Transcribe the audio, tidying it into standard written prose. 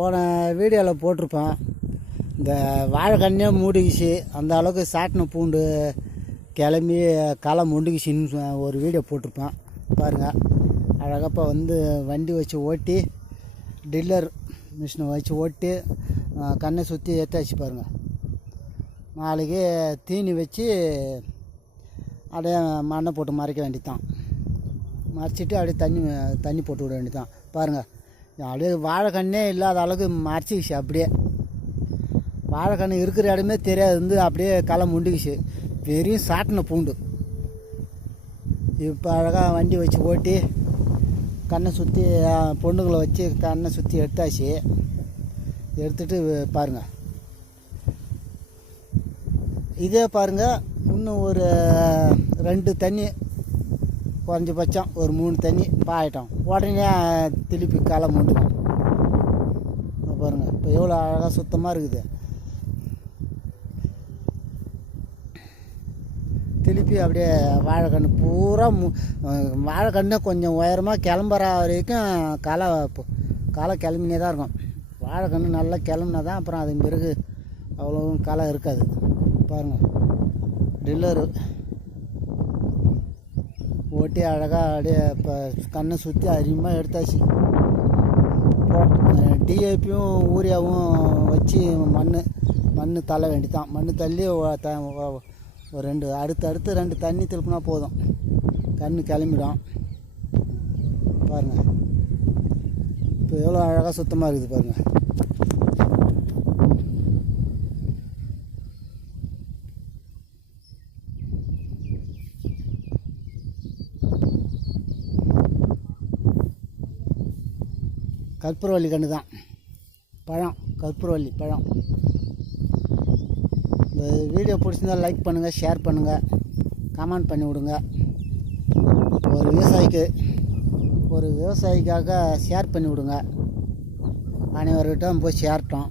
போன வீடியோவில் போட்டிருப்பேன். இந்த வாழைக்கண்ணே மூடிக்கிச்சு, அந்த அளவுக்கு சாட்டின பூண்டு கிளம்பி களை முண்டுக்கிச்சின்னு ஒரு வீடியோ போட்டிருப்பேன். பாருங்கள், அழகப்போ வந்து வண்டி வச்சு ஓட்டி டில்லர் மிஷினை வச்சு ஓட்டி கண்ணை சுற்றி ஏற்றாச்சு. பாருங்கள், நாளைக்கு தீனி வச்சு அப்படியே மண்ணை போட்டு மறைக்க வேண்டியதான். மறைச்சிட்டு அப்படியே தண்ணி போட்டு விட வேண்டியதான். பாருங்கள், அப்படியே வாழைக்கண்ணே இல்லாத அளவுக்கு மறைச்சிக்கிச்சு. அப்படியே வாழைக்கண்ணு இருக்கிற இடமே தெரியாது, வந்து அப்படியே களை முண்டுக்கிச்சு. வெறும் சாட்டின பூண்டு. இப்போ அழகாக வண்டி வச்சு ஓட்டி கண்ணை சுற்றி பொண்ணுங்களை வச்சு கண்ணை சுற்றி எடுத்தாச்சு. எடுத்துட்டு பாருங்கள், இதே பாருங்கள், இன்னும் ஒரு 2 தண்ணி குறைஞ்சபட்சம் ஒரு 3 தண்ணி பாயிட்டோம், உடனே திருப்பி களை முண்டுக்கும். பாருங்கள், இப்போ எவ்வளோ அழகாக சுத்தமாக இருக்குது. திருப்பி அப்படியே வாழைக்கன்று பூரா வாழைக்கன்று கொஞ்சம் உயரமாக கிளம்புற வரைக்கும் களை கிளம்பினே தான் இருக்கும். வாழைக்கன்று நல்லா கிளம்புனா தான் அப்புறம் அதுக்கு பிறகு அவ்வளோவும் களை இருக்காது. பாருங்கள், டில்லரு ஓட்டி அழகாக அப்படியே இப்போ கண்ணை சுற்றி அதிகமாக எடுத்தாச்சு. டிஏபியும் யூரியாவும் வச்சு மண் தள்ள வேண்டிதான். மண் தள்ளி ஒரு 2 அடுத்து 2 தண்ணி திருப்பினா போதும், கண்ணு கிளம்பிடும். பாருங்கள், இப்போ எவ்வளோ அழகாக சுத்தமாக இருக்குது. பாருங்கள், கற்பூரவள்ளி கன்று தான், பழம், கற்பூரவள்ளி பழம். இந்த வீடியோ பிடிச்சிருந்தால் லைக் பண்ணுங்கள், ஷேர் பண்ணுங்கள், கமெண்ட் பண்ணி விடுங்க. ஒரு விவசாயிக்காக ஷேர் பண்ணி விடுங்க. அனைவர்கிட்ட போய் சேரட்டும்.